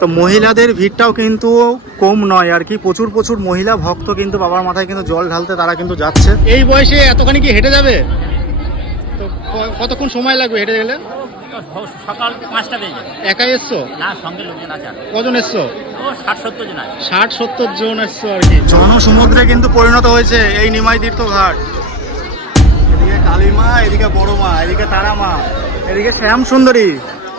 তো মহিলাদের ভিড়টাও কিন্তু কম নয় আর কি, প্রচুর প্রচুর মহিলা ভক্ত কিন্তু বাবার মাথায় কিন্তু জল ঢালতে তারা কিন্তু যাচ্ছে। এই বয়সে এতখানি কি হেঁটে যাবে? তো কতক্ষণ সময় লাগবে হেঁটে গেলে? সকাল 5টা বেজে। একাই এসছো না, সঙ্গে লোকজন আছে। কজন এসছো? 60-70 জন আছে। 60-70 জন এসছো আর কি। জনসমুদ্রে কিন্তু পরিণত হয়েছে এই নিমাই তীর্থ ঘাট। এদিকে কালীমা, এদিকে বড় মা, এদিকে তারা মা, এদিকে শ্যাম সুন্দরী।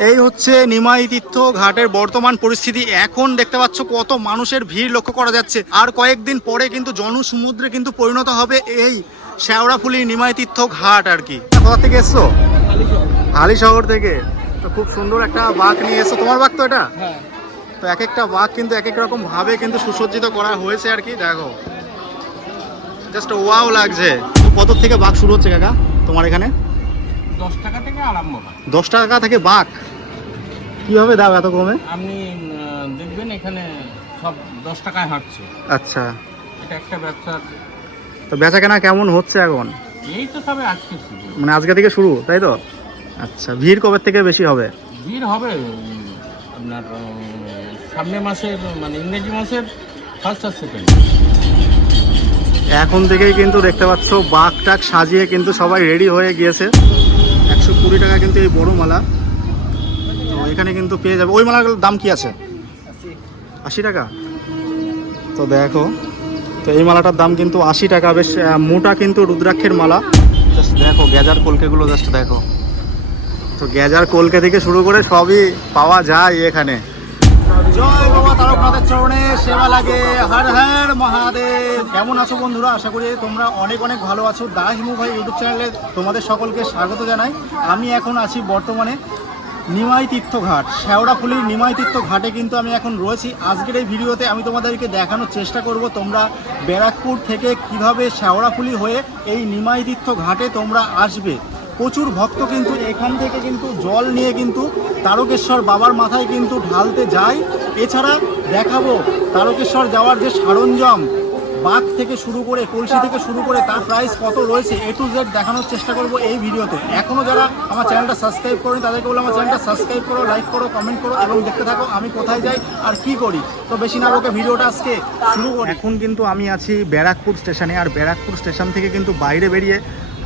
এই হচ্ছে নিমাই তীর্থ ঘাটের বর্তমান পরিস্থিতি। এখন দেখতে পাচ্ছ কত মানুষের ভিড় লক্ষ্য করা যাচ্ছে। আর কয়েকদিন পরে কিন্তু জনসমুদ্রে কিন্তু পরিণত হবে এই শেওড়াফুলি নিমাই তীর্থ ঘাট আর কি। কোথা থেকে এসছো? হালিশহর থেকে। তো খুব সুন্দর একটা বাঘ নিয়ে এসছো। তোমার বাঘ তো এটা? তো এক একটা বাঘ কিন্তু এক এক রকম ভাবে কিন্তু সুসজ্জিত করা হয়েছে আর কি। দেখো জাস্ট ওয়াও লাগছে। কত থেকে বাঘ শুরু হচ্ছে কাকা তোমার এখানে? 10 টাকা থেকে আরম্ভ হয়। 10 টাকা থেকে বাঘ কিভাবে দাও এত কমে? আপনি দেখবেন এখানে সব 10 টাকায় হাঁটছে। আচ্ছা, এটা একটা ব্যবসা। তো বেচা কেনা কেমন হচ্ছে এখন? এই তো সবে আজকে শুরু, মানে আজকে থেকে শুরু, তাই তো? আচ্ছা, ভিড় কবে থেকে বেশি হবে? ভিড় হবে আপনার সামনের মাসের, মানে ইংরেজি মাসের 1st আর 2nd। এখন থেকেই কিন্তু দেখতে পাচ্ছ বাঘ টাক সাজিয়ে কিন্তু সবাই রেডি হয়ে গিয়েছে। 120 টাকা কিন্তু এই বড় মালা। তো এখানে কিন্তু পেয়ে যাবে। ওই মালাগুলোর দাম কি আছে? 80 টাকা। তো দেখো, তো এই মালাটার দাম কিন্তু 80 টাকা। বেশ মোটা কিন্তু রুদ্রাক্ষের মালা। জাস্ট দেখো গেজার কলকেগুলো, জাস্ট দেখো। তো গেজার কলকে থেকে শুরু করে সবই পাওয়া যায় এখানে। জয় বাবা তারকনাথের চরণে সেবা লাগে। হর হর মহাদেব। কেমন আছো বন্ধুরা? আশা করি তোমরা অনেক অনেক ভালো আছো। দা হিমু ভাই ইউটিউব চ্যানেলে তোমাদের সকলকে স্বাগত জানাই। আমি এখন আছি বর্তমানে নিমাই তীর্থ ঘাট, শেওড়াফুলির নিমাই তীর্থ ঘাটে কিন্তু আমি এখন রয়েছি। আজকের এই ভিডিওতে আমি তোমাদেরকে দেখানোর চেষ্টা করব তোমরা ব্যারাকপুর থেকে কিভাবে শেওড়াফুলি হয়ে এই নিমাই তীর্থ ঘাটে তোমরা আসবে। প্রচুর ভক্ত কিন্তু এখান থেকে কিন্তু জল নিয়ে কিন্তু তারকেশ্বর বাবার মাথায় কিন্তু ঢালতে যায়। এছাড়া দেখাবো তারকেশ্বর যাওয়ার যে সরঞ্জাম, বাঘ থেকে শুরু করে কলসি থেকে শুরু করে তার প্রাইস কত রয়েছে, A to Z দেখানোর চেষ্টা করব এই ভিডিওতে। এখনও যারা আমার চ্যানেলটা সাবস্ক্রাইব করেনি তাদেরকে বলে আমার চ্যানেলটা সাবস্ক্রাইব করো, লাইক করো, কমেন্ট করো এবং দেখতে থাকো আমি কোথায় যাই আর কি করি। তো বেশি না বকে ভিডিওটা আজকে শুরু করি। এখন কিন্তু আমি আছি ব্যারাকপুর স্টেশনে। আর ব্যারাকপুর স্টেশন থেকে কিন্তু বাইরে বেরিয়ে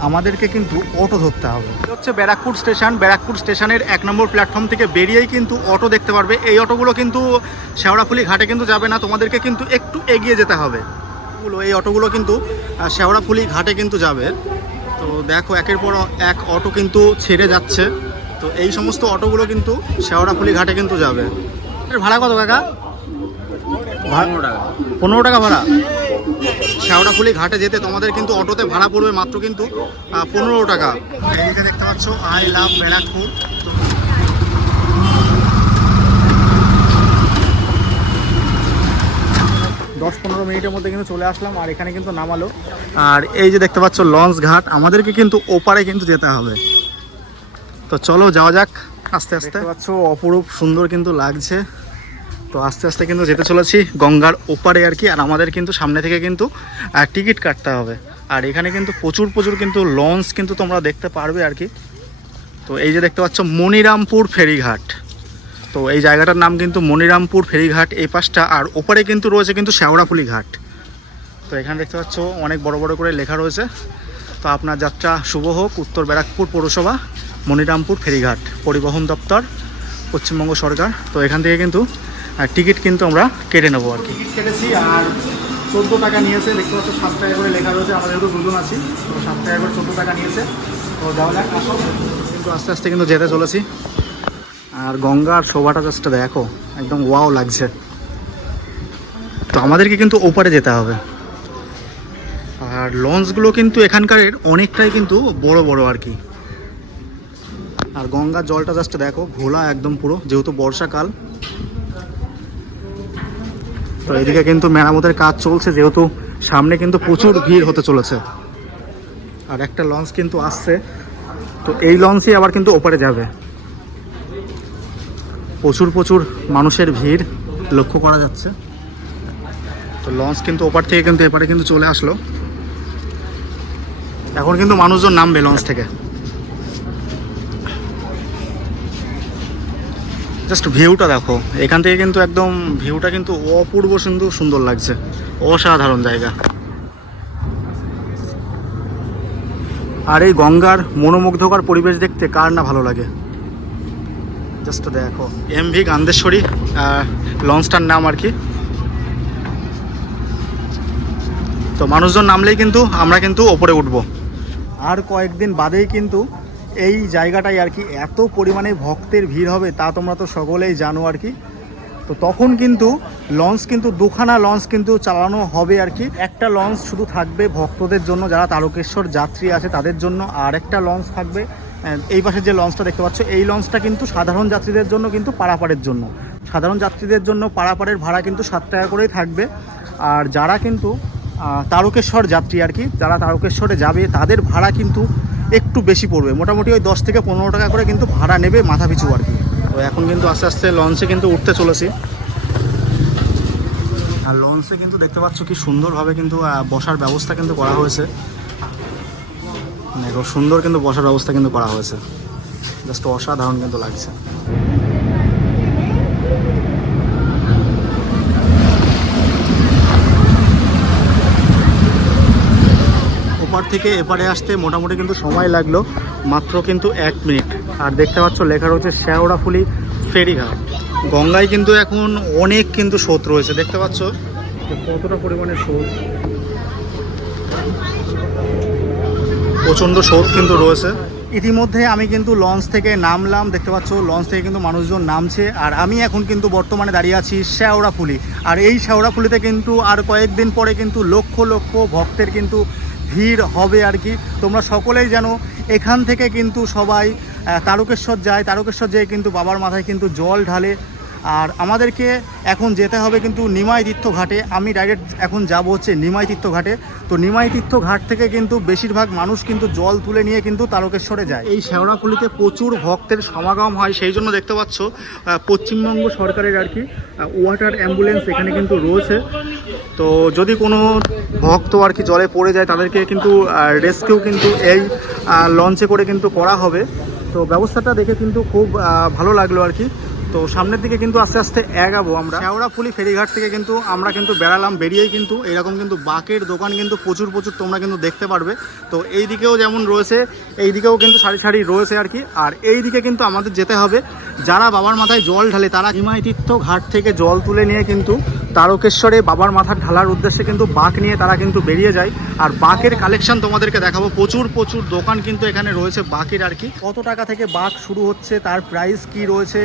আমাদেরকে কিন্তু অটো ধরতে হবে। হচ্ছে ব্যারাকপুর স্টেশন। ব্যারাকপুর স্টেশনের 1 নম্বর প্ল্যাটফর্ম থেকে বেরিয়েই কিন্তু অটো দেখতে পারবে। এই অটোগুলো কিন্তু শেওড়াফুলি ঘাটে কিন্তু যাবে না, তোমাদেরকে কিন্তু একটু এগিয়ে যেতে হবে। এই অটোগুলো কিন্তু শেওড়াফুলি ঘাটে কিন্তু যাবে। তো দেখো একের পর এক অটো কিন্তু ছেড়ে যাচ্ছে। তো এই সমস্ত অটোগুলো কিন্তু শেওড়াফুলি ঘাটে কিন্তু যাবে। ভাড়া কত কাকা? 15 টাকা ভাড়া। শেওড়াফুলি ঘাটে যেতে তোমাদের কিন্তু অটোতে ভাড়া পড়বে মাত্র কিন্তু 15 টাকা। এদিকে দেখতে পাচ্ছ আই লাভ ব্যারাকপুর। 10-15 মিনিটের মধ্যে কিন্তু চলে আসলাম আর এখানে কিন্তু নামালো। আর এই যে দেখতে পাচ্ছ লঞ্চ ঘাট, আমাদেরকে কিন্তু ওপারে কিন্তু যেতে হবে। তো চলো যাওয়া যাক আস্তে আস্তে। দেখতে পাচ্ছ অপরূপ সুন্দর কিন্তু লাগছে। তো আস্তে আস্তে কিন্তু যেতে চলেছি গঙ্গার ওপারে আর কি। আর আমাদের কিন্তু সামনে থেকে কিন্তু টিকিট কাটতে হবে। আর এখানে কিন্তু প্রচুর প্রচুর কিন্তু লঞ্চ কিন্তু তোমরা দেখতে পারবে আর কি। তো এই যে দেখতে পাচ্ছ মনিরামপুর ফেরিঘাট। তো এই জায়গাটার নাম কিন্তু মনিরামপুর ফেরিঘাট এই পাশটা। আর ওপারে কিন্তু রয়েছে কিন্তু শেওড়াফুলি ঘাট। তো এখানে দেখতে পাচ্ছ অনেক বড় বড় করে লেখা রয়েছে। তো আপনার যাত্রা শুভ হোক। উত্তর ব্যারাকপুর পৌরসভা, মনিরামপুর ফেরিঘাট, পরিবহন দপ্তর, পশ্চিমবঙ্গ সরকার। তো এখান থেকে কিন্তু টিকিট কিন্তু আমরা কেটে নেবো আর কি। টিকিট কেটেছি আর 14 টাকা নিয়েছে। দেখতে পাচ্ছ 7 টাকা করে লেখা রয়েছে। আমাদের তো দুজন আছি, তো 7 টাকা করে 14 টাকা নিয়েছে। তো যাওয়া যাক। কিন্তু আস্তে আস্তে কিন্তু যেতে চলেছি। আর গঙ্গার শোভাটা জাস্ট দেখো, একদম ওয়াও লাগছে। তো আমাদেরকে কিন্তু ওপারে যেতে হবে। আর লঞ্চগুলো কিন্তু এখানকার অনেকটাই কিন্তু বড় বড় আর কি। আর গঙ্গার জলটা জাস্ট দেখো, ঘোলা একদম পুরো, যেহেতু বর্ষাকাল। তো এদিকে কিন্তু মেরামতের কাজ চলছে, যেহেতু সামনে কিন্তু প্রচুর ভিড় হতে চলেছে। আর একটা লঞ্চ কিন্তু আসছে। তো এই লঞ্চই আবার কিন্তু ওপারে যাবে। প্রচুর প্রচুর মানুষের ভিড় লক্ষ্য করা যাচ্ছে। তো লঞ্চ কিন্তু ওপার থেকে কিন্তু এপারে কিন্তু চলে আসলো। এখন কিন্তু মানুষজন নামবে লঞ্চ থেকে। জাস্ট ভিউটা দেখো, এখান থেকে কিন্তু একদম ভিউটা কিন্তু অপূর্ব সুন্দর লাগছে, অসাধারণ জায়গা। আর এই গঙ্গার মনোমুগ্ধকর পরিবেশ দেখতে কার না ভালো লাগে। জাস্ট দেখো, এমভি গান্দেশ্বরী লঞ্চটার নাম আর কি। তো মানুষজন নামলেই কিন্তু আমরা কিন্তু ওপরে উঠবো। আর কয়েকদিন বাদেই কিন্তু এই জায়গাটায় আর কি এত পরিমাণে ভক্তের ভিড় হবে, তা তোমরা তো সকলেই জানো আর কি। তো তখন কিন্তু লঞ্চ কিন্তু দুখানা লঞ্চ কিন্তু চালানো হবে আর কি। একটা লঞ্চ শুধু থাকবে ভক্তদের জন্য, যারা তারকেশ্বর যাত্রী আছে তাদের জন্য, আর একটা লঞ্চ থাকবে এই পাশে যে লঞ্চটা দেখতে পাচ্ছ, এই লঞ্চটা কিন্তু সাধারণ যাত্রীদের জন্য, কিন্তু পারাপারের জন্য। সাধারণ যাত্রীদের জন্য পারাপারের ভাড়া কিন্তু 7 টাকা করেই থাকবে। আর যারা কিন্তু তারকেশ্বর যাত্রী আর কি, যারা তারকেশ্বরে যাবে তাদের ভাড়া কিন্তু একটু বেশি পড়বে, মোটামুটি ওই 10 থেকে 15 টাকা করে কিন্তু ভাড়া নেবে মাথা পিছু আর কি। তো এখন কিন্তু আস্তে আস্তে লঞ্চে কিন্তু উঠতে চলেছি। আর লঞ্চে কিন্তু দেখতে পাচ্ছ কি সুন্দরভাবে কিন্তু বসার ব্যবস্থা কিন্তু করা হয়েছে, মানে খুব সুন্দর কিন্তু বসার ব্যবস্থা কিন্তু করা হয়েছে, জাস্ট অসাধারণ কিন্তু লাগছে। ওপার থেকে এপারে আসতে মোটামুটি কিন্তু সময় লাগলো মাত্র কিন্তু 1 মিনিট। আর দেখতে পাচ্ছ লেখা রয়েছে শেওড়াফুলি ফেরিঘাট। গঙ্গায় কিন্তু এখন অনেক কিন্তু স্রোত রয়েছে, দেখতে পাচ্ছ কতটা পরিমাণে স্রোত, প্রচণ্ড স্রোত কিন্তু রয়েছে। ইতিমধ্যে আমি কিন্তু লঞ্চ থেকে নামলাম, দেখতে পাচ্ছ লঞ্চ থেকে কিন্তু মানুষজন নামছে। আর আমি এখন কিন্তু বর্তমানে দাঁড়িয়ে আছি শেওড়াফুলি। আর এই শেওড়াফুলিতে কিন্তু আর কয়েকদিন পরে কিন্তু লক্ষ লক্ষ ভক্তের কিন্তু ভিড় হবে আর কি। তোমরা সকলেই জানো এখান থেকে কিন্তু সবাই তারকেশ্বর যায়, তারকেশ্বর যেয়ে কিন্তু বাবার মাথায় কিন্তু জল ঢালে। আর আমাদেরকে এখন যেতে হবে কিন্তু নিমাই তীর্থ ঘাটে। আমি ডাইরেক্ট এখন যাব হচ্ছে নিমাই তীর্থ ঘাটে। তো নিমাই তীর্থ ঘাট থেকে কিন্তু বেশিরভাগ মানুষ কিন্তু জল তুলে নিয়ে কিন্তু তারকেশ্বরে যায়। এই শেওড়াফুলিতে প্রচুর ভক্তের সমাগম হয়, সেই জন্য দেখতে পাচ্ছ পশ্চিমবঙ্গ সরকারের আর কি ওয়াটার অ্যাম্বুলেন্স এখানে কিন্তু রয়েছে। তো যদি কোনো ভক্ত আর কি জলে পড়ে যায় তাদেরকে কিন্তু রেস্কিউ কিন্তু এই লঞ্চে করে কিন্তু করা হবে। তো ব্যবস্থাটা দেখে কিন্তু খুব ভালো লাগলো আর কি। তো সামনের দিকে কিন্তু আস্তে আস্তে এগাবো আমরা। শেওড়াফুলি ফেরিঘাট থেকে কিন্তু আমরা কিন্তু বেড়ালাম, বেরিয়েই কিন্তু এরকম কিন্তু বাকের দোকান কিন্তু প্রচুর তোমরা কিন্তু দেখতে পারবে। তো এই দিকেও যেমন রয়েছে, এই দিকেও কিন্তু সারি সারি রয়েছে আর কি। আর এই দিকে কিন্তু আমাদের যেতে হবে, যারা বাবার মাথায় জল ঢালে তারা নিমাই তীর্থ ঘাট থেকে জল তুলে নিয়ে কিন্তু তারকেশ্বরে বাবার মাথা ঢালার উদ্দেশ্যে কিন্তু বাঁক নিয়ে তারা কিন্তু বেরিয়ে যায়। আর বাঁকের কালেকশন তোমাদেরকে দেখাবো, প্রচুর দোকান কিন্তু এখানে রয়েছে বাঁকের আর কি। কত টাকা থেকে বাঁক শুরু হচ্ছে, তার প্রাইস কি রয়েছে,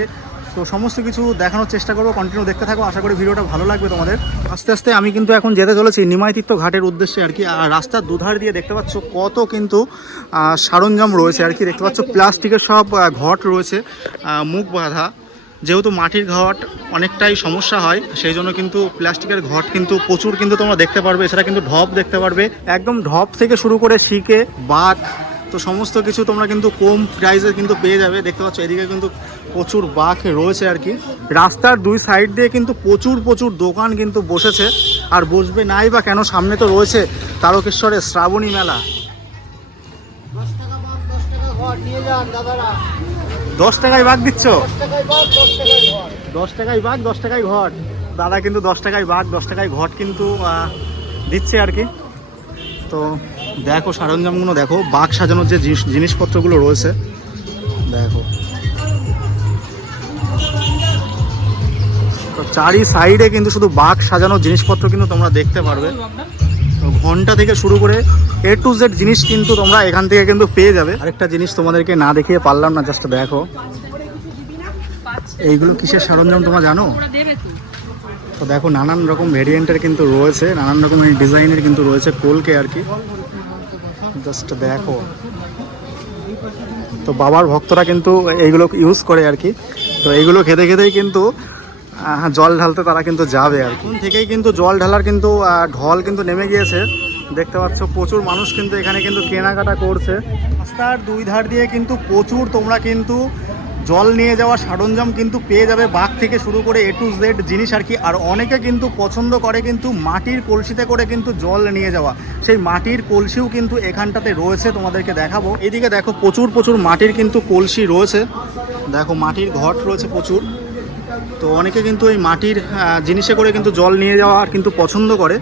তো সমস্ত কিছু দেখানোর চেষ্টা করবো। কন্টিনিউ দেখতে থাকো, আশা করি ভিডিওটা ভালো লাগবে তোমাদের। আস্তে আস্তে আমি কিন্তু এখন যেতে চলেছি নিমাই তীর্থ ঘাটের উদ্দেশ্যে আর কি। আর রাস্তার দুধার দিয়ে দেখতে পাচ্ছ কত কিন্তু সরঞ্জাম রয়েছে আর কি। দেখতে পাচ্ছ প্লাস্টিকের সব ঘট রয়েছে, মুখ বাঁধা। যেহেতু মাটির ঘট অনেকটাই সমস্যা হয়, সেই জন্য কিন্তু প্লাস্টিকের ঘট কিন্তু প্রচুর কিন্তু তোমরা দেখতে পারবে। এছাড়া কিন্তু ঢপ দেখতে পারবে, একদম ঢপ থেকে শুরু করে শিকে বাঁক, তো সমস্ত কিছু তোমরা কিন্তু কম প্রাইসে কিন্তু পেয়ে যাবে। দেখতে পাচ্ছ এদিকে কিন্তু প্রচুর বাঁক রয়েছে আর কি। রাস্তার দুই সাইড দিয়ে কিন্তু প্রচুর দোকান কিন্তু বসেছে। আর বসবে নাই বা কেন, সামনে তো রয়েছে তারকেশ্বরের শ্রাবণী মেলা। 10 টাকায় বাঘ দিচ্ছ? 10 টাকায় বাঘ, 10 টাকায় ঘট। দাদা কিন্তু 10 টাকায় বাঘ, 10 টাকায় ঘট কিন্তু দিচ্ছে আর কি। তো দেখো সরঞ্জামগুলো দেখো, বাঘ সাজানোর যে জিনিসপত্রগুলো রয়েছে দেখো। তো চারি সাইডে কিন্তু শুধু বাঘ সাজানোর জিনিসপত্র কিন্তু তোমরা দেখতে পারবে। তো ঘন্টা থেকে শুরু করে A to Z জিনিস কিন্তু তোমরা এখান থেকে কিন্তু পেয়ে যাবে। আরেকটা জিনিস তোমাদেরকে না দেখিয়ে পারলাম না, জাস্ট দেখো এইগুলো কিসের সরঞ্জাম তোমরা জানো? তো দেখো নানান রকম ভেরিয়েন্টের কিন্তু রয়েছে, নানান রকমের ডিজাইনের কিন্তু রয়েছে কলকে আর কি। জাস্ট দেখো, তো বাবার ভক্তরা কিন্তু এইগুলো ইউজ করে আর কি। তো এইগুলো খেতে খেতেই কিন্তু জল ঢালতে তারা কিন্তু যাবে আর কি। থেকেই কিন্তু জল ঢালার কিন্তু ঢল কিন্তু নেমে গিয়েছে, দেখতে পাচ্ছ প্রচুর মানুষ কিন্তু এখানে কিন্তু কেনাকাটা করছে। রাস্তার দুই ধার দিয়ে কিন্তু প্রচুর তোমরা কিন্তু জল নিয়ে যাওয়া সরঞ্জাম কিন্তু পেয়ে যাবে, বাঘ থেকে শুরু করে A to Z জিনিস আর কি। আর অনেকে কিন্তু পছন্দ করে কিন্তু মাটির কলসিতে করে কিন্তু জল নিয়ে যাওয়া, সেই মাটির কলসিও কিন্তু এখানটাতে রয়েছে, তোমাদেরকে দেখাবো। এইদিকে দেখো প্রচুর মাটির কিন্তু কলসি রয়েছে, দেখো মাটির ঘট রয়েছে প্রচুর। তো অনেকে কিন্তু এই মাটির জিনিসে করে কিন্তু জল নিয়ে যাওয়া কিন্তু পছন্দ করে।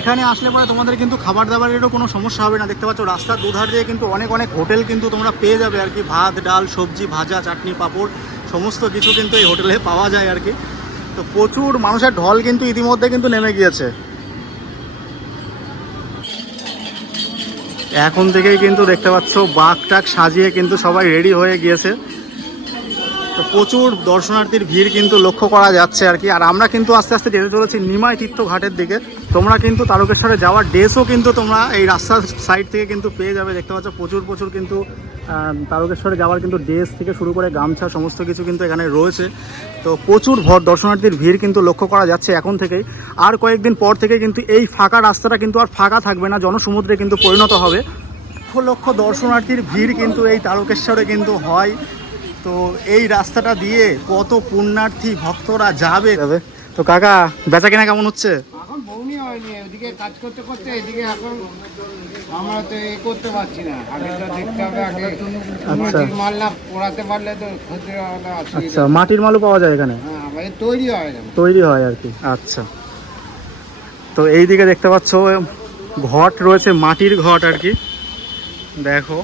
এখানে আসলে পরে তোমাদের কিন্তু খাবার দাবারেরও কোনো সমস্যা হবে না। দেখতে পাচ্ছ রাস্তার দুধার দিয়ে কিন্তু অনেক অনেক হোটেল কিন্তু তোমরা পেয়ে যাবে আর কি। ভাত, ডাল, সবজি, ভাজা, চাটনি, পাঁপড় সমস্ত কিছু কিন্তু এই হোটেলে পাওয়া যায় আর কি। তো প্রচুর মানুষের ঢল কিন্তু ইতিমধ্যে কিন্তু নেমে গিয়েছে। এখন থেকেই কিন্তু দেখতে পাচ্ছ বাঘ টাক সাজিয়ে কিন্তু সবাই রেডি হয়ে গিয়েছে। তো প্রচুর দর্শনার্থীর ভিড় কিন্তু লক্ষ্য করা যাচ্ছে আর কি। আর আমরা কিন্তু আস্তে আস্তে যেতে চলেছি নিমাই তীর্থ ঘাটের দিকে। তোমরা কিন্তু তারকেশ্বরে যাওয়ার ড্রেসও কিন্তু তোমরা এই রাস্তার সাইড থেকে কিন্তু পেয়ে যাবে। দেখতে পাচ্ছ প্রচুর কিন্তু তারকেশ্বরে যাওয়ার কিন্তু ড্রেস থেকে শুরু করে গামছা সমস্ত কিছু কিন্তু এখানে রয়েছে। তো প্রচুর দর্শনার্থীর ভিড় কিন্তু লক্ষ্য করা যাচ্ছে এখন থেকেই। আর কয়েকদিন পর থেকে কিন্তু এই ফাঁকা রাস্তাটা কিন্তু আর ফাঁকা থাকবে না, জনসমুদ্রে কিন্তু পরিণত হবে। লক্ষ লক্ষ দর্শনার্থীর ভিড় কিন্তু এই তারকেশ্বরে কিন্তু হয়। তো এই রাস্তাটা দিয়ে কত পুণ্যার্থী ভক্তরা যাবে। তো কাকা বেচা কেনা কেমন হচ্ছে? এখন বউনি হয়নি, ওদিকে কাজ করতে করতে এদিকে এখন আমরা তো এ করতে পারছি না। আগে তো দেখতে হবে, আগে মাটির মাল না পোড়াতে পারলে তো ক্ষতি হবে। আচ্ছা, মাটির মালও পাওয়া যায় এখানে? হ্যাঁ, আমাদের তৈরি হয় না, তৈরি হয় আর কি। আচ্ছা, তো এই দিকে দেখতে পাচ্ছ ঘট রয়েছে, মাটির ঘট আর কি। দেখো,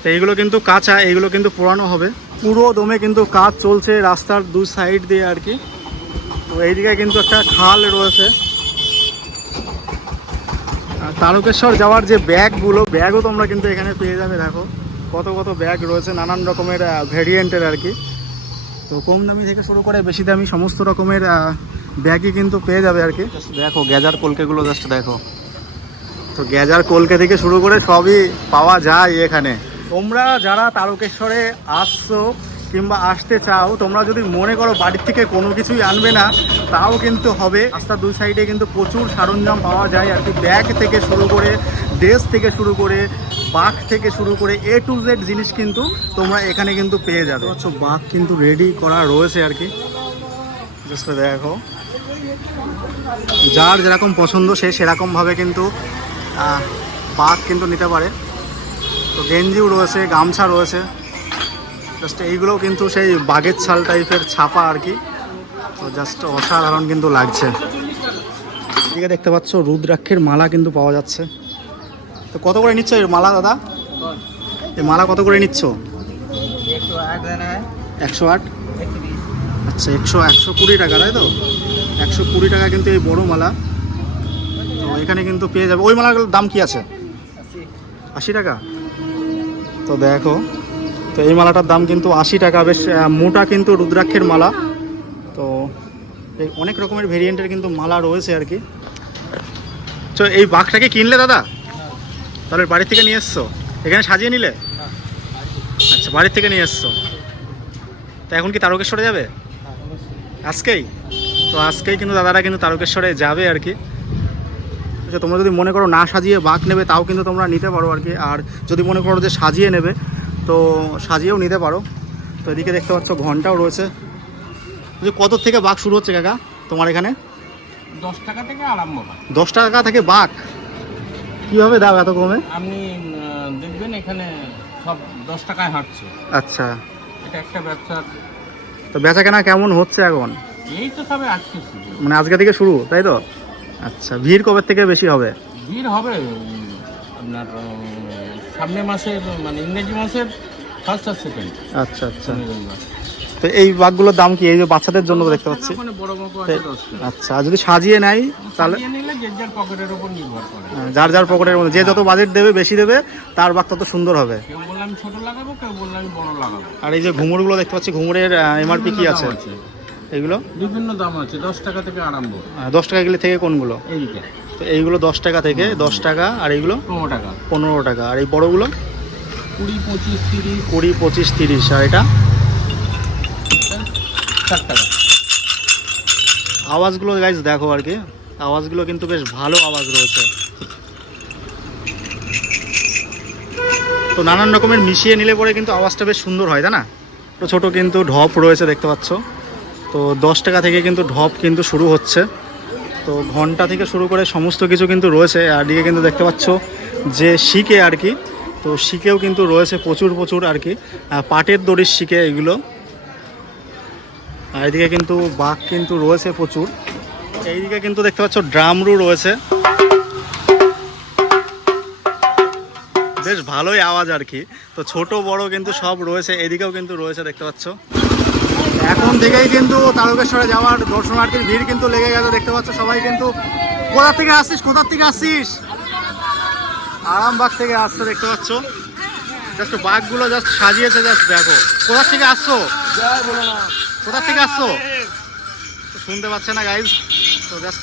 তো এইগুলো কিন্তু কাঁচা, এইগুলো কিন্তু পোড়ানো হবে। পুরো দমে কিন্তু কাজ চলছে রাস্তার দুই সাইড দিয়ে আর কি। তো এইদিকে কিন্তু একটা খাল রয়েছে। আর তারকেশ্বর যাওয়ার যে ব্যাগও তোমরা কিন্তু এখানে পেয়ে যাবে। দেখো কত কত ব্যাগ রয়েছে নানান রকমের ভেরিয়েন্টের আর কি। তো কম দামি থেকে শুরু করে বেশি দামি সমস্ত রকমের ব্যাগই কিন্তু পেয়ে যাবে আর কি। দেখো গেজার কলকেগুলো জাস্ট দেখো। তো গেজার কলকে থেকে শুরু করে সবই পাওয়া যায় এখানে। তোমরা যারা তারকেশ্বরে আসছো কিংবা আসতে চাও, তোমরা যদি মনে করো বাড়ির থেকে কোনো কিছুই আনবে না, তাও কিন্তু হবে। রাস্তার দুই সাইডে কিন্তু প্রচুর সরঞ্জাম পাওয়া যায় আর কি। ব্যাগ থেকে শুরু করে, ড্রেস থেকে শুরু করে, বাঘ থেকে শুরু করে A to Z জিনিস কিন্তু তোমরা এখানে কিন্তু পেয়ে যাবে। বাঘ কিন্তু রেডি করা রয়েছে আর কি। জাস্ট দেখো, যার যেরকম পছন্দ সে সেরকমভাবে কিন্তু বাঘ কিন্তু নিতে পারে। তো গেঞ্জিও রয়েছে, গামছা রয়েছে। জাস্ট এইগুলোও কিন্তু সেই বাঘের ছাল টাইপের ছাপা আর কি। তো জাস্ট অসাধারণ কিন্তু লাগছে। এদিকে দেখতে পাচ্ছ রুদ্রাক্ষের মালা কিন্তু পাওয়া যাচ্ছে। তো কত করে নিচ্ছ এই মালা দাদা? এই মালা কত করে নিচ্ছ? 108। আচ্ছা, 120 টাকা, তাই তো? 120 টাকা কিন্তু এই বড় মালা। তো এখানে কিন্তু পেয়ে যাবে। ওই মালাগুলোর দাম কি আছে? 80 টাকা। তো দেখো, তো এই মালাটার দাম কিন্তু 80 টাকা। বেশ মোটা কিন্তু রুদ্রাক্ষের মালা। তো অনেক রকমের ভেরিয়েন্টের কিন্তু মালা রয়েছে আর কি। তো এই বাঘটাকে কিনলে দাদা? তাহলে বাড়ির থেকে নিয়ে এসছো, এখানে সাজিয়ে নিলে? আচ্ছা, বাড়ির থেকে নিয়ে এসছো। তো এখন কি তারকেশ্বরে যাবে আজকেই? তো আজকেই কিন্তু দাদারা কিন্তু তারকেশ্বরে যাবে আর কি। আচ্ছা, তোমরা যদি মনে করো না সাজিয়ে বাঘ নেবে, তাও কিন্তু তোমরা নিতে পারো আর কি। আর যদি মনে করো যে সাজিয়ে নেবে, তো সাজিয়েও নিতে পারো। তো এদিকে দেখতে পাচ্ছ ঘন্টাও রয়েছে। কত থেকে বাঘ শুরু হচ্ছে কাকা তোমার এখানে? 10 টাকা থেকে আরম্ভ হয়। 10 টাকা থেকে বাঘ? কীভাবে দাও এত কমে? আপনি দেখবেন এখানে সব 10 টাকায় হাঁটছে। আচ্ছা, এটা একটা ব্যবসা। তো বেচা কেনা কেমন হচ্ছে এখন? এই তো সবে আজকে শুরু, মানে আজকে থেকে শুরু, তাই তো? আচ্ছা, ভিড় কবে থেকে বেশি হবে? ভিড় হবে আপনার সামনে মাসের, মানে ইংরেজি মাসের 1st আর 2nd। আচ্ছা আচ্ছা। তো এই বাঘগুলোর দাম কি? এই যে বাচ্চাদের জন্য দেখতে পাচ্ছি। বড় মাপও আছে 10 টাকা। আচ্ছা, আর যদি সাজিয়ে নেয় তাহলে? সাজিয়ে নিলে যে যার পকেটের উপর নির্ভর করে। যার যার পকেটের মধ্যে, যে যত বাজেট দেবে বেশি দেবে, তার বাঘ তত সুন্দর হবে। কেউ বললে আমি ছোট লাগাবো, কেউ বললে আমি বড় লাগাবো। আর এই যে ঘুঙুরগুলো দেখতে পাচ্ছি, ঘুঙুরের MRP কি আছে এগুলো? বিভিন্ন দাম আছে, 10 টাকা থেকে আরম্ভ। 10 টাকা গেলে থেকে কোনগুলো? এইটা। তো এইগুলো 10 টাকা থেকে, 10 টাকা। আর এইগুলো 15 টাকা। 15 টাকা। আর এই বড়গুলো 20, 25, 30। 20, 25, 30। আর এটা 60 টাকা। আওয়াজগুলো গাইজ দেখো আর কি। আওয়াজগুলো কিন্তু বেশ ভালো আওয়াজ রয়েছে। তো নানান রকমের মিশিয়ে নিলে পরে কিন্তু আওয়াজটা বেশ সুন্দর হয়, তাই না? তো ছোটো কিন্তু ঢপ রয়েছে দেখতে পাচ্ছ। তো 10 টাকা থেকে কিন্তু ঢপ কিন্তু শুরু হচ্ছে। তো ঘন্টা থেকে শুরু করে সমস্ত কিছু কিন্তু রয়েছে। আর দিকে কিন্তু দেখতে পাচ্ছ যে শিকে আর কি। তো শিকেও কিন্তু রয়েছে প্রচুর আর কি। পাটের দড়ির শিকে এগুলো। আর এদিকে কিন্তু বাঘ কিন্তু রয়েছে প্রচুর। এইদিকে কিন্তু দেখতে পাচ্ছ ড্রামরু রয়েছে, বেশ ভালোই আওয়াজ আর কি। তো ছোট বড় কিন্তু সব রয়েছে, এদিকেও কিন্তু রয়েছে দেখতে পাচ্ছ। এখন থেকেই কিন্তু তারকেশ্বরে যাওয়ার দর্শনার্থীর ভিড় কিন্তু লেগে গেছে দেখতে পাচ্ছ। সবাই কিন্তু কোথা থেকে আসছিস, কোথা থেকে আসছিস? আরামবাগ থেকে আসছে দেখতে পাচ্ছ। জাস্ট বাঘগুলো জাস্ট সাজিয়েছে, জাস্ট দেখো। কোথা থেকে আসছো, কোথা থেকে আসছো শুনতে পাচ্ছে না গাইজ। তো জাস্ট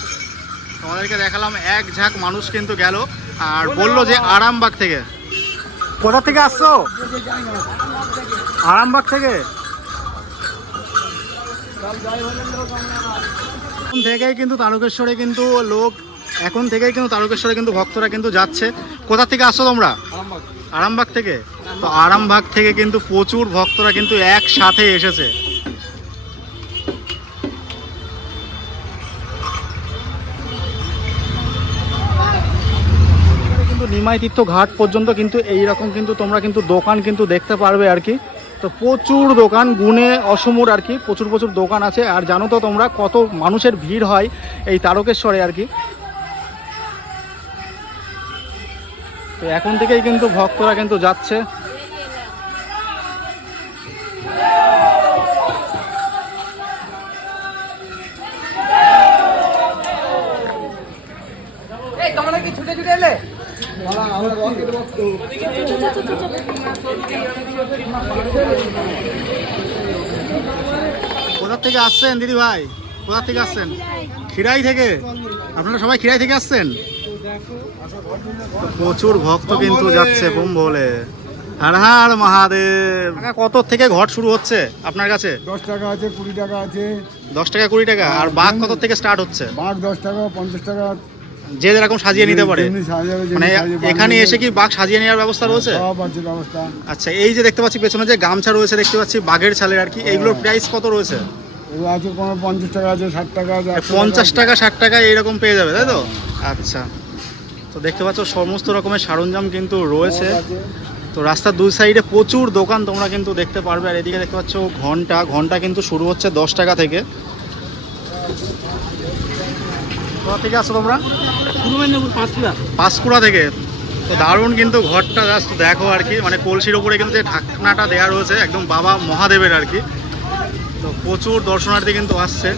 তোমাদেরকে দেখালাম, এক ঝাঁক মানুষ কিন্তু গেল আর বললো যে আরামবাগ থেকে। কোথা থেকে আসছো? আরামবাগ থেকে। এখন থেকেই কিন্তু তারকেশ্বরে কিন্তু লোক, এখন থেকেই কিন্তু তারকেশ্বরে কিন্তু ভক্তরা কিন্তু যাচ্ছে। কোথা থেকে আসছো তোমরা? আরামবাগ থেকে। তো আরামবাগ থেকে কিন্তু প্রচুর ভক্তরা কিন্তু একসাথে এসেছে। কিন্তু নিমাই তীর্থ ঘাট পর্যন্ত কিন্তু এইরকম কিন্তু তোমরা কিন্তু দোকান কিন্তু দেখতে পারবে আর কি। তো প্রচুর দোকান, গুণে অসমুর আর কি, প্রচুর প্রচুর দোকান আছে। আর জানো তো তোমরা কত মানুষের ভিড় হয় এই তারকেশ্বরে আর কি। তো এখন থেকেই কিন্তু ভক্তরা কিন্তু যাচ্ছে। কোথা থেকে আসছেন দিদি ভাই? কোথা থেকে আসছেন? খিরাই থেকে। আপনারা সবাই খিরাই থেকে আসছেন? প্রচুর ভক্ত কিন্তু যাচ্ছে কুম্ভলে। হর হর মহাদেব। কত থেকে ঘট শুরু হচ্ছে আপনার কাছে? 10 টাকা আছে, 20 টাকা আছে। 10 টাকা 20 টাকা। আর বাঘ কত থেকে স্টার্ট হচ্ছে? বাঘ 10 টাকা, 50 টাকা, যে যেরকম সাজিয়ে নিতে পারে। যেমনি সাজাবে, যেমনি মানে সাজিয়ে এখানে বানিয়ে এসে কি বাঘ সাজিয়ে নেওয়ার ব্যবস্থা রয়েছে? সব আছে ব্যবস্থা। আচ্ছা, এই যে দেখতে পাচ্ছি পেছনে যে গামছা রয়েছে দেখতে পাচ্ছি বাঘের ছালের আর কি, এইগুলোর প্রাইস কত রয়েছে? এগুলো আছে কোনো 50 টাকা আছে, 60 টাকা আছে, 100 50 টাকা 60 টাকা এইরকম পেয়ে যাবে, তাই তো? আচ্ছা, তো দেখতে পাচ্ছ সমস্ত রকমের সরঞ্জাম কিন্তু রয়েছে। আছে। তো রাস্তার দুই সাইডে প্রচুর দোকান তোমরা কিন্তু দেখতে পারবে। আর এদিকে দেখতে পাচ্ছ ঘন্টা কিন্তু শুরু হচ্ছে 10 টাকা থেকে। কোথা থেকে আসো তোমরা? পাঁশকুড়া থেকে। তো দারুণ কিন্তু ঘরটা জাস্ট দেখো আর কি, মানে কলসির ওপরে কিন্তু যে ঢাকনাটা দেওয়া রয়েছে একদম বাবা মহাদেবের আর কি। তো প্রচুর দর্শনার্থী কিন্তু আসছে।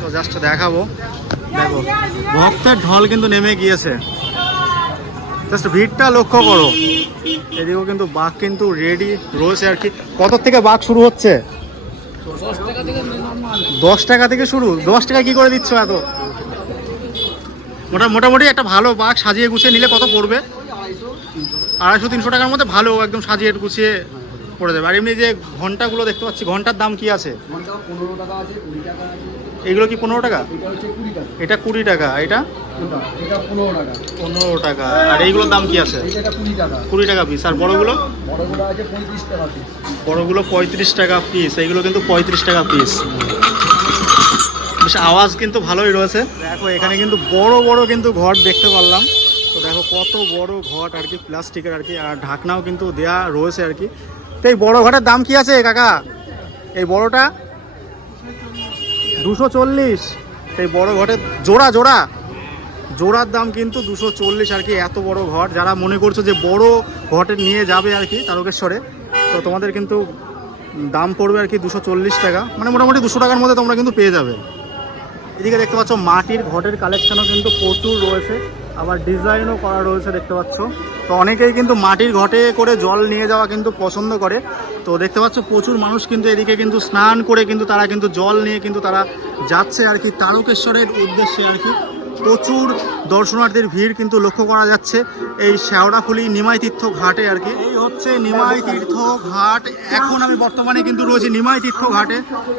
তো জাস্ট দেখাবো, দেখো ভক্তের ঢল কিন্তু নেমে গিয়েছে। জাস্ট ভিড়টা লক্ষ্য করো। এদিকেও কিন্তু বাঘ কিন্তু রেডি রয়েছে আর কি। কত থেকে বাঘ শুরু হচ্ছে? 10 টাকা থেকে শুরু। 10 টাকা কি করে দিচ্ছ এত? মোটামুটি একটা ভালো বাঘ সাজিয়ে গুছিয়ে নিলে কত পড়বে? 250-300 টাকার মধ্যে ভালো একদম সাজিয়ে গুছিয়ে পড়ে যাবে। আর এমনি যে ঘন্টাগুলো দেখতে পাচ্ছি, ঘন্টার দাম কি আছে? এগুলো কি 15 টাকা? এটা 20 টাকা। এটা 15 টাকা। আর এইগুলোর দাম কি আছে? 20 টাকা পিস। আর বড়গুলো? বড়গুলো 35 টাকা পিস। এইগুলো কিন্তু 35 টাকা পিস। বেশ আওয়াজ কিন্তু ভালোই রয়েছে। দেখো এখানে কিন্তু বড় বড় কিন্তু ঘট দেখতে পারলাম। তো দেখো কত বড় ঘট আর কি, প্লাস্টিকের আর কি। আর ঢাকনাও কিন্তু দেয়া রয়েছে আর কি। তো এই বড় ঘটের দাম কি আছে কাকা? এই বড়টা 240। এই বড় ঘটের জোড়ার দাম কিন্তু 240 আর কি। এত বড় ঘট, যারা মনে করছো যে বড় ঘটের নিয়ে যাবে আর কি তারকেশ্বরে, তো তোমাদের কিন্তু দাম পড়বে আর কি 240 টাকা। মানে মোটামুটি 200 টাকার মধ্যে তোমরা কিন্তু পেয়ে যাবে। এদিকে দেখতে পাচ্ছ মাটির ঘটের কালেকশনও কিন্তু প্রচুর রয়েছে, আবার ডিজাইনও করা রয়েছে দেখতে পাচ্ছ। তো অনেকেই কিন্তু মাটির ঘটে করে জল নিয়ে যাওয়া কিন্তু পছন্দ করে। তো দেখতে পাচ্ছ প্রচুর মানুষ কিন্তু এদিকে কিন্তু স্নান করে কিন্তু তারা কিন্তু জল নিয়ে কিন্তু তারা যাচ্ছে আর কি তারকেশ্বরের উদ্দেশ্যে আর কি। প্রচুর দর্শনার্থীর ভিড় কিন্তু লক্ষ্য করা যাচ্ছে এই শেওড়াফুলি নিমাই তীর্থ ঘাটে আর কি। এই হচ্ছে নিমাই তীর্থ ঘাট। এখন আমি বর্তমানে কিন্তু রয়েছি নিমাই তীর্থ ঘাটে।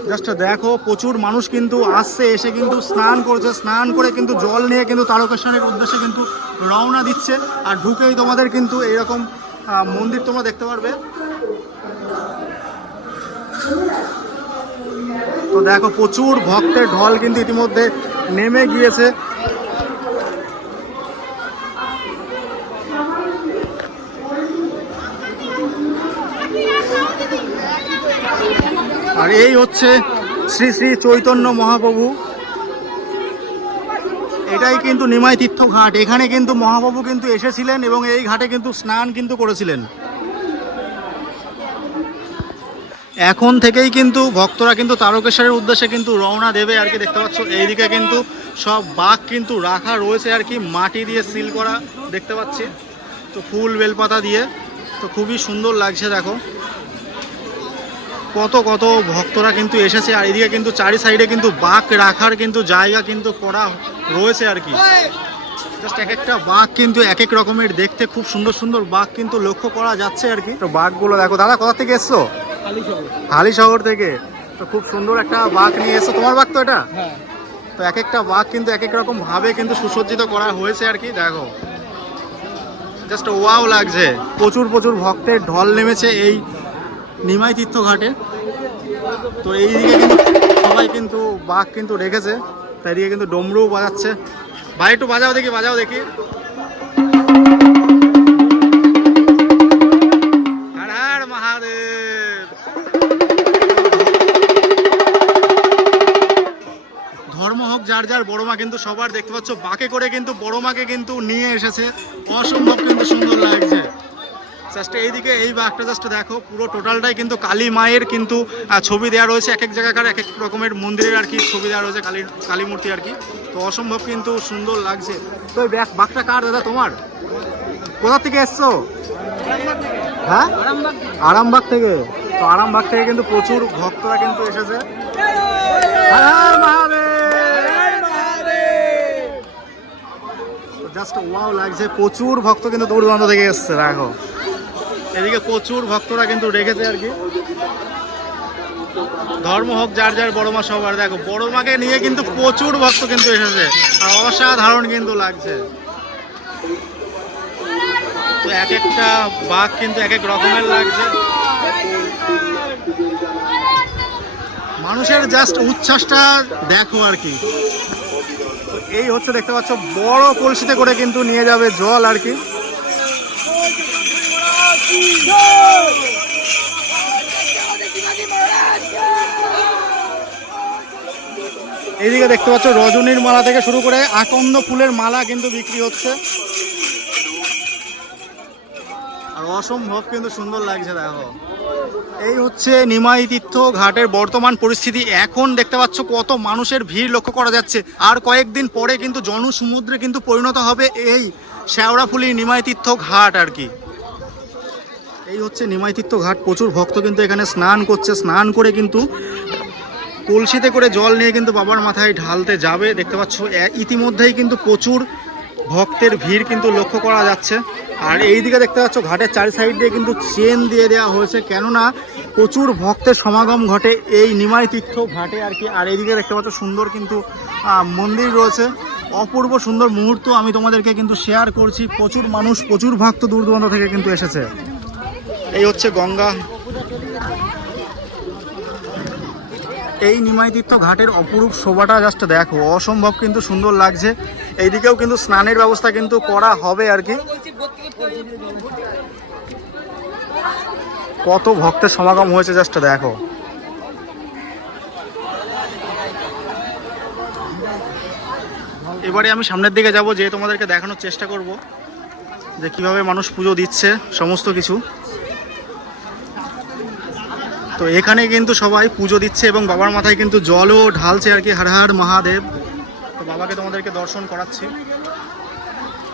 জাস্ট দেখো প্রচুর মানুষ কিন্তু আসছে, এসে কিন্তু স্নান করছে, স্নান করে কিন্তু জল নিয়ে কিন্তু তারকেশ্বরের উদ্দেশ্যে কিন্তু রওনা দিচ্ছে। আর ঢুকেই তোমাদের কিন্তু এইরকম মন্দির তোমরা দেখতে পারবে। তো দেখো প্রচুর ভক্তের ঢল কিন্তু ইতিমধ্যে নেমে গিয়েছে। আর আর এই হচ্ছে শ্রী শ্রী চৈতন্য মহাপ্রভু। এটাই কিন্তু নিমাই তীর্থ ঘাট। এখানে কিন্তু মহাপ্রভু কিন্তু এসেছিলেন এবং এই ঘাটে কিন্তু স্নান কিন্তু করেছিলেন। এখন থেকেই কিন্তু ভক্তরা কিন্তু তারকেশ্বরের উদ্দেশ্যে কিন্তু রওনা দেবে আর কি। দেখতে পাচ্ছ এইদিকে কিন্তু সব বাঘ কিন্তু রাখা রয়েছে আর কি, মাটি দিয়ে সিল করা দেখতে পাচ্ছি, তো ফুল বেলপাতা দিয়ে, তো খুবই সুন্দর লাগছে। দেখো কত কত ভক্তরা কিন্তু এসেছে। আর এদিকে কিন্তু চারি সাইডে কিন্তু বাঘ রাখার কিন্তু জায়গা কিন্তু করা রয়েছে আর কি। জাস্ট এক একটা বাঘ কিন্তু এক এক রকমের দেখতে, খুব সুন্দর সুন্দর বাঘ কিন্তু লক্ষ্য করা যাচ্ছে আর কি। তো বাঘগুলো দেখো। দাদা কোথা থেকে এসছো? হালিশহর থেকে। তো খুব সুন্দর একটা বাঘ নিয়ে এসছো। তোমার বাঘ তো এটা? তো এক একটা বাঘ কিন্তু এক এক রকম ভাবে কিন্তু সুসজ্জিত করা হয়েছে আর কি। দেখো জাস্ট ওয়াও লাগছে। প্রচুর প্রচুর ভক্তের ঢল নেমেছে এই নিমাই তীর্থ ঘাটে। তো এইদিকে কিন্তু সবাই কিন্তু বাঘ কিন্তু রেখেছে, তাই দিকে কিন্তু ডমরুও বাজাচ্ছে। ভাই একটু বাজাও দেখি, বাজাও দেখি। হর হর মহাদেব। ধর্ম হোক যার যার, বড় মা কিন্তু সবার। দেখতে পাচ্ছ বাঁকে করে কিন্তু বড় মাকে কিন্তু নিয়ে এসেছে, অসম্ভব কিন্তু সুন্দর লাগছে। জাস্ট এইদিকে এই বাঘটা জাস্ট দেখো, পুরো টোটালটাই কিন্তু কালী মায়ের কিন্তু ছবি দেওয়া রয়েছে। এক এক জায়গাকার এক এক রকমের মন্দিরের আর কি ছবি দেওয়া রয়েছে, কালী মূর্তি আর কি। তো অসম্ভব কিন্তু সুন্দর লাগছে। তো এই বাঘটা কার দাদা? তোমার? কোথা থেকে এসছো? হ্যাঁ, আরামবাগ থেকে। তো আরামবাগ থেকে কিন্তু প্রচুর ভক্তরা কিন্তু এসেছে। জাস্ট ওয়াও লাগছে। প্রচুর ভক্ত কিন্তু দূর দূরান্ত থেকে এসছে। দেখো এদিকে প্রচুর ভক্তরা কিন্তু রেখেছে আর কি। ধর্ম হোক যার যার, বড় মা সবার। দেখো বড় মাকে নিয়ে কিন্তু প্রচুর ভক্ত কিন্তু এসেছে, আর অসাধারণ কিন্তু লাগছে। তো এক একটা বাঘ কিন্তু এক এক রকমের লাগছে। মানুষের জাস্ট উচ্ছ্বাসটা দেখো আর কি। এই হচ্ছে দেখতে পাচ্ছ বড় কলসিতে করে কিন্তু নিয়ে যাবে জল আর কি। এইদিকে দেখতে পাচ্ছ রজনীর মালা থেকে শুরু করে আকন্দ ফুলের মালা কিন্তু বিক্রি হচ্ছে, আর অসম্ভব কিন্তু সুন্দর লাগছে। দেখো এই হচ্ছে নিমাই তীর্থ ঘাটের বর্তমান পরিস্থিতি। এখন দেখতে পাচ্ছ কত মানুষের ভিড় লক্ষ্য করা যাচ্ছে। আর কয়েকদিন পরে কিন্তু জনসমুদ্রে কিন্তু পরিণত হবে এই শেওড়াফুলি নিমাই তীর্থ ঘাট আর কি। এই হচ্ছে নিমাই তীর্থ ঘাট। প্রচুর ভক্ত কিন্তু এখানে স্নান করছে। স্নান করে কিন্তু কলসিতে করে জল নিয়ে কিন্তু বাবার মাথায় ঢালতে যাবে। দেখতে পাচ্ছ ইতিমধ্যেই কিন্তু প্রচুর ভক্তের ভিড় কিন্তু লক্ষ্য করা যাচ্ছে। আর এইদিকে দেখতে পাচ্ছ ঘাটের চারি সাইড দিয়ে কিন্তু চেন দিয়ে দেওয়া হয়েছে, কেননা প্রচুর ভক্তের সমাগম ঘটে এই নিমাই তীর্থ ঘাটে আর কি। আর এইদিকে দেখতে পাচ্ছ সুন্দর কিন্তু মন্দির রয়েছে, অপূর্ব সুন্দর মুহূর্ত আমি তোমাদেরকে কিন্তু শেয়ার করছি। প্রচুর মানুষ, প্রচুর ভক্ত দূর দূরান্ত থেকে কিন্তু এসেছে। এই হচ্ছে গঙ্গা। এই নিমাই তীর্থ ঘাটের অপরূপ শোভাটা জাস্ট দেখো, অসম্ভব কিন্তু সুন্দর লাগছে। এইদিকেও কিন্তু স্নানের ব্যবস্থা কিন্তু করা হবে আর কি। কত ভক্তের সমাগম হয়েছে জাস্ট দেখো। এবারে আমি সামনের দিকে যাব, যে তোমাদেরকে দেখানোর চেষ্টা করব যে কিভাবে মানুষ পুজো দিচ্ছে সমস্ত কিছু। তো এখানে কিন্তু সবাই পুজো দিচ্ছে এবং বাবার মাথায় কিন্তু জলও ঢালছে আর কি। হর হর মহাদেব। তো বাবাকে তোমাদেরকে দর্শন করাচ্ছি।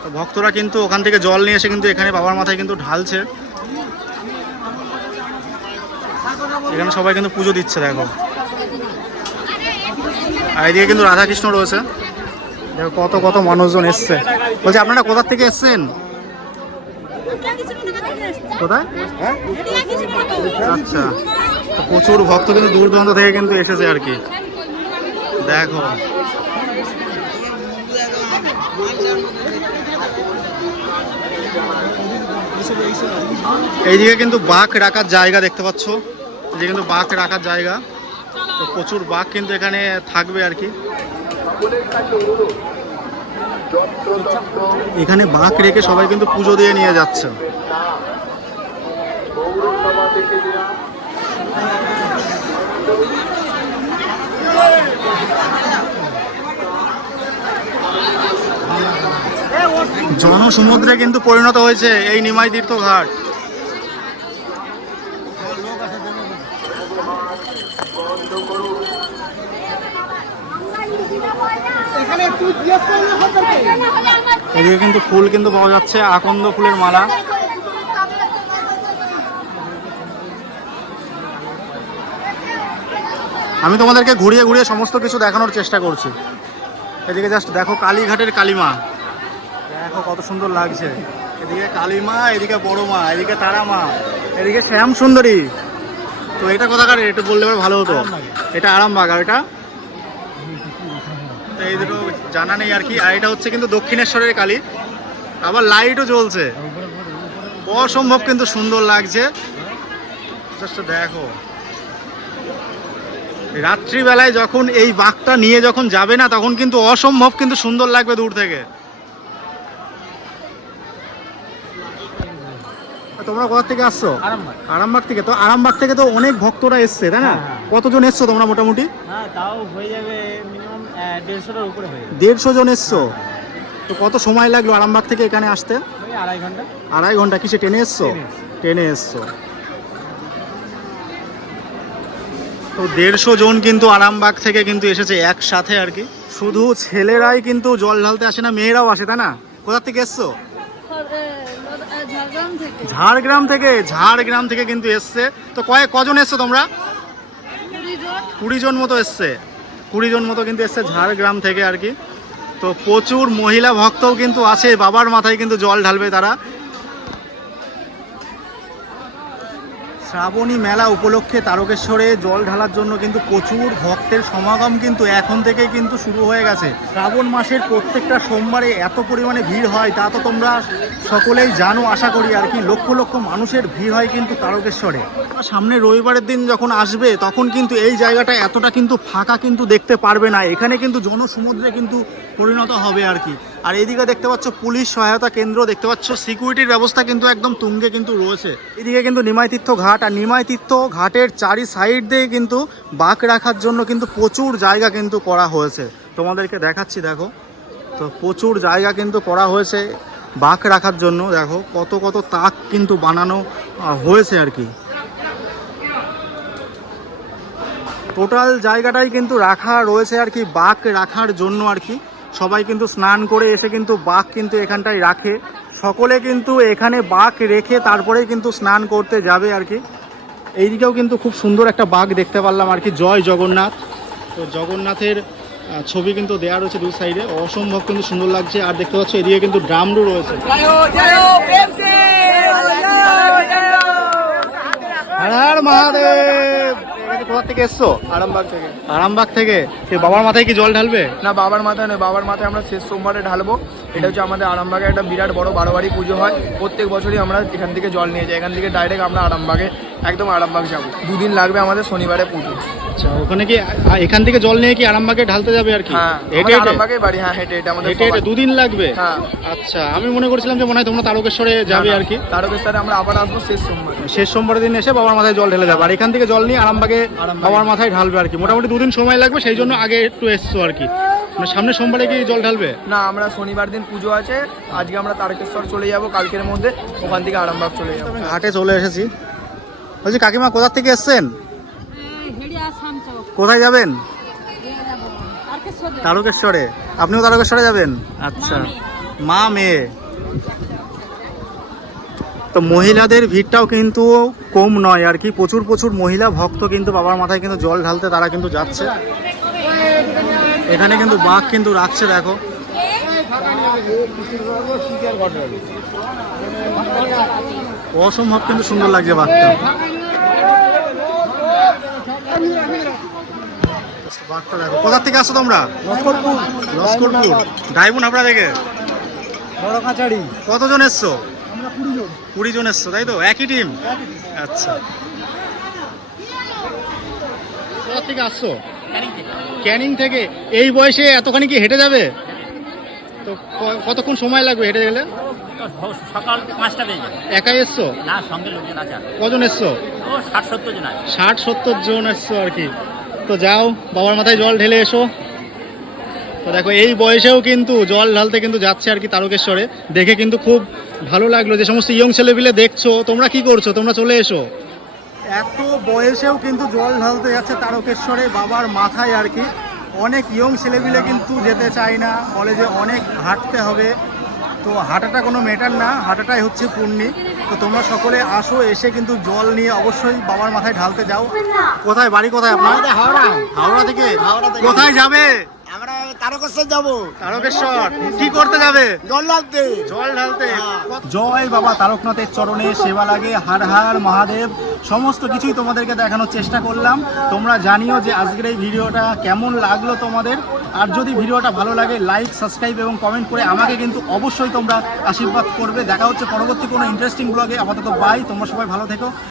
তো ভক্তরা কিন্তু ওখান থেকে জল নিয়ে এসে কিন্তু এখানে বাবার মাথায় কিন্তু ঢালছে। এখানে সবাই কিন্তু পুজো দিচ্ছে দেখো। আর এদিকে কিন্তু রাধাকৃষ্ণ রয়েছে। দেখো কত কত মানুষজন এসছে। বলছি আপনারা কোথা থেকে এসছেন? কোথায়? আচ্ছা, প্রচুর ভক্ত কিন্তু দূর দূরান্ত থেকে কিন্তু এসেছে আর কি। দেখো এইদিকে কিন্তু বাঘ রাখার জায়গা দেখতে পাচ্ছ, এই যে কিন্তু বাঘ রাখার জায়গা। তো প্রচুর বাঘ কিন্তু এখানে থাকবে আর কি। এখানে বাঘ রেখে সবাই কিন্তু পুজো দিয়ে নিয়ে যাচ্ছে। জনসমুদ্রে কিন্তু পরিণত হয়েছে এই নিমাই তীর্থ ঘাট। এদিকে কিন্তু ফুল কিন্তু পাওয়া যাচ্ছে, আকন্দ ফুলের মালা। আমি তোমাদেরকে ঘুরিয়ে ঘুরিয়ে সমস্ত কিছু দেখানোর চেষ্টা করছি। এদিকে জাস্ট দেখো কালীঘাটের কালীমা, দেখো কত সুন্দর লাগছে। এদিকে কালীমা, এদিকে বড় মা, এদিকে তারা মা, এদিকে শ্যাম সুন্দরী। তো এটা কোথাকার একটু বললে পরে ভালো হতো। এটা আরামবাগ, আর এটা এই দুটো জানা নেই আর কি। আর এটা হচ্ছে কিন্তু দক্ষিণেশ্বরের কালী, আবার লাইটও জ্বলছে, অসম্ভব কিন্তু সুন্দর লাগছে। জাস্ট দেখো রাত্রিবেলায় যখন এই বাঘটা নিয়ে যখন যাবে না, তখন কিন্তু অসম্ভব কিন্তু সুন্দর লাগবে দূর থেকে। তোমরা কোথা থেকে আসছো? আরামবাগ থেকে। তো আরামবাগ থেকে তো অনেক ভক্তরা এসছে, তাই না? কতজন এসছো তোমরা মোটামুটি? তাও হয়ে যাবে মিনিমাম 150-এর উপরে হয়ে যাবে। 150 জন এসছো। তো কত সময় লাগলো আরামবাগ থেকে এখানে আসতে? ওই 2.5 ঘন্টা। 2.5 ঘন্টা। কিসে, ট্রেনে এসছো? ট্রেনে এসছো। তো 150 জন কিন্তু আরামবাগ থেকে কিন্তু এসেছে একসাথে আর কি। শুধু ছেলেরাই কিন্তু জল ঢালতে আসে না, মেয়েরাও আসে, তাই না? কোথা থেকে এসছো? ঝাড়গ্রাম থেকে। ঝাড়গ্রাম থেকে কিন্তু এসছে। তো কজন এসছো তোমরা? 20 জন মতো এসছে। 20 জন মতো কিন্তু এসছে ঝাড়গ্রাম থেকে আর কি। তো প্রচুর মহিলা ভক্তও কিন্তু আছে, বাবার মাথায় কিন্তু জল ঢালবে তারা। শ্রাবণী মেলা উপলক্ষে তারকেশ্বরে জল ঢালার জন্য কিন্তু প্রচুর ভক্তের সমাগম কিন্তু এখন থেকেই কিন্তু শুরু হয়ে গেছে। শ্রাবণ মাসের প্রত্যেকটা সোমবারে এত পরিমাণে ভিড় হয় তা তো তোমরা সকলেই জানো আশা করি আর কি। লক্ষ লক্ষ মানুষের ভিড় হয় কিন্তু তারকেশ্বরে। সামনে রবিবারের দিন যখন আসবে তখন কিন্তু এই জায়গাটা এতটা কিন্তু ফাঁকা কিন্তু দেখতে পারবে না। এখানে কিন্তু জনসমুদ্রে কিন্তু পরিণত হবে আর কি। আর এইদিকে দেখতে পাচ্ছ পুলিশ সহায়তা কেন্দ্র, দেখতে পাচ্ছ সিকিউরিটির ব্যবস্থা কিন্তু একদম তুঙ্গে কিন্তু রয়েছে। এদিকে কিন্তু নিমাই তীর্থ ঘাট, আর নিমাই তীর্থ ঘাটের চারি সাইড দিয়ে কিন্তু বাঘ রাখার জন্য কিন্তু প্রচুর জায়গা কিন্তু করা হয়েছে। তোমাদেরকে দেখাচ্ছি, দেখো। তো প্রচুর জায়গা কিন্তু করা হয়েছে বাঘ রাখার জন্য। দেখো কত কত তাক কিন্তু বানানো হয়েছে আর কি। টোটাল জায়গাটাই কিন্তু রাখা রয়েছে আর কি বাঘ রাখার জন্য আর কি। সবাই কিন্তু স্নান করে এসে কিন্তু বাঘ কিন্তু এখানটায় রাখে। সকলে কিন্তু এখানে বাঘ রেখে তারপরেই কিন্তু স্নান করতে যাবে আর কি। এইদিকেও কিন্তু খুব সুন্দর একটা বাঘ দেখতে পারলাম আর কি, জয় জগন্নাথ। তো জগন্নাথের ছবি কিন্তু দেওয়া রয়েছে দুই সাইডে, অসম্ভব কিন্তু সুন্দর লাগছে। আর দেখতে পাচ্ছ এদিকে কিন্তু ড্রামরও রয়েছে। হর হর মহাদেব। কোথা থেকে এসছো? আরামবাগ থেকে। আরামবাগ থেকে। বাবার মাথায় কি জল ঢালবে? না, বাবার মাথায় নয়, বাবার মাথায় আমরা শেষ সোমবারে ঢালবো। এটা হচ্ছে আমাদের আরামবাগে একটা বিরাট বড় 12 বাড়ি পুজো হয়। প্রত্যেক বছরই আমরা এখান থেকে জল নিয়ে যাই। এখান থেকে ডাইরেক্ট আমরা আরামবাগে, একদম আরামবাগ যাবো। 2 দিন লাগবে আমাদের, শনিবারে পুজো। আচ্ছা, ওখানে কি এখান থেকে জল নিয়ে কি আরামবাগে ঢালতে যাবে আর কি? হ্যাঁ, হেঁটে আরামবাগে বাড়ি। হ্যাঁ, হেঁটে হেঁটে আমাদের 2 দিন লাগবে। হ্যাঁ। আচ্ছা, আমি মনে করছিলাম যে মনে হয় তোমরা তারকেশ্বরে যাবে আর কি। তারকেশ্বরে আমরা আবার আসবো শেষ সোমবার। শেষ সোমবারের দিন এসে বাবার মাথায় জল ঢেলে যাবে, আর এখান থেকে জল নিয়ে আরামবাগে বাবার মাথায় ঢালবে আর কি। মোটামুটি 2 দিন সময় লাগবে, সেই জন্য আগে একটু এসছো আর কি। মানে সামনে সোমবারে কি জল ঢালবে? না, আমরা শনিবার দিন পুজো আছে। আজকে আমরা তারকেশ্বর চলে যাব, কালকের মধ্যে ওখান থেকে আরামবাগ চলে যাবো। আমি ঘাটে চলে এসেছি। বলছি কাকিমা কোথা থেকে এসছেন? কোথায় যাবেন? তারকেশ্বরে। আপনিও তারকেশ্বরে যাবেন? আচ্ছা, মা মেয়ে। তো মহিলাদের ভিড়টাও কিন্তু কম নয় আর কি। প্রচুর প্রচুর মহিলা ভক্ত কিন্তু বাবার মাথায় কিন্তু জল ঢালতে তারা কিন্তু যাচ্ছে। এখানে কিন্তু বাঘ কিন্তু রাখছে, দেখো। অসম্ভব কিন্তু সুন্দর লাগছে বাঘটা। বাঘটা দেখো। কোথা থেকে আসছো তোমরা? লস্করপুর। লস্করপুর। ডাইবুন হাবড়া থেকে। বড় কাছাড়ি। কতজন এসছো? আমরা 20 জন। 20 জন এসছো, তাই তো? একই টিম? আচ্ছা। কোথা থেকে আসছো? ক্যানিং থেকে। এই বয়সে এতখানি কি হেঁটে যাবে? তো কতক্ষণ সময় লাগবে হেঁটে গেলে? সকাল 5টা বেজে যাবে। একাই এসছো? না, সঙ্গে লোকজন আছে আরো। কজন এসছো? ও 60-70 জন আছে। 60-70 জন এসছো আর কি। তো যাও বাবার মাথায় জল ঢেলে এসো। তো দেখো এই বয়সেও কিন্তু জল ঢালতে কিন্তু যাচ্ছে আর কি তারকেশ্বরে। দেখে কিন্তু খুব ভালো লাগলো। যে সমস্ত ইয়ং ছেলেপিলে দেখছো, তোমরা কি করছো? তোমরা চলে এসো। এত বয়সেও কিন্তু জল ঢালতে যাচ্ছে তারকেশ্বরে বাবার মাথায় আর কি। অনেক ইয়ং ছেলেপিলে কিন্তু যেতে চায় না, বলে যে অনেক হাঁটতে হবে। তো হাঁটাটা কোনো ম্যাটার না, হাঁটাটাই হচ্ছে পুণ্যি। তো তোমরা সকলে আসো, এসে কিন্তু জল নিয়ে অবশ্যই বাবার মাথায় ঢালতে যাও। কোথায় বাড়ি, কোথায় আপনার? হাওড়া। হাওড়া থেকে? হাওড়া থেকে। কোথায় যাবে? আমরা তারকেশ্বর যাবো। তারকেশ্বর কি করতে যাবে? জল লাগতে। জল ঢালতে। জয় বাবা তারকনাথের চরণে সেবা লাগে। হার হার মহাদেব। সমস্ত কিছুই তোমাদেরকে দেখানোর চেষ্টা করলাম। তোমরা জানিও যে আজকের এই ভিডিওটা কেমন লাগলো তোমাদের। আর যদি ভিডিওটা ভালো লাগে লাইক, সাবস্ক্রাইব এবং কমেন্ট করে আমাকে কিন্তু অবশ্যই তোমরা আশীর্বাদ করবে। দেখা হচ্ছে পরবর্তী কোনো ইন্টারেস্টিং ব্লগে। আপাতত বাই, তোমরা সবাই ভালো থেকো।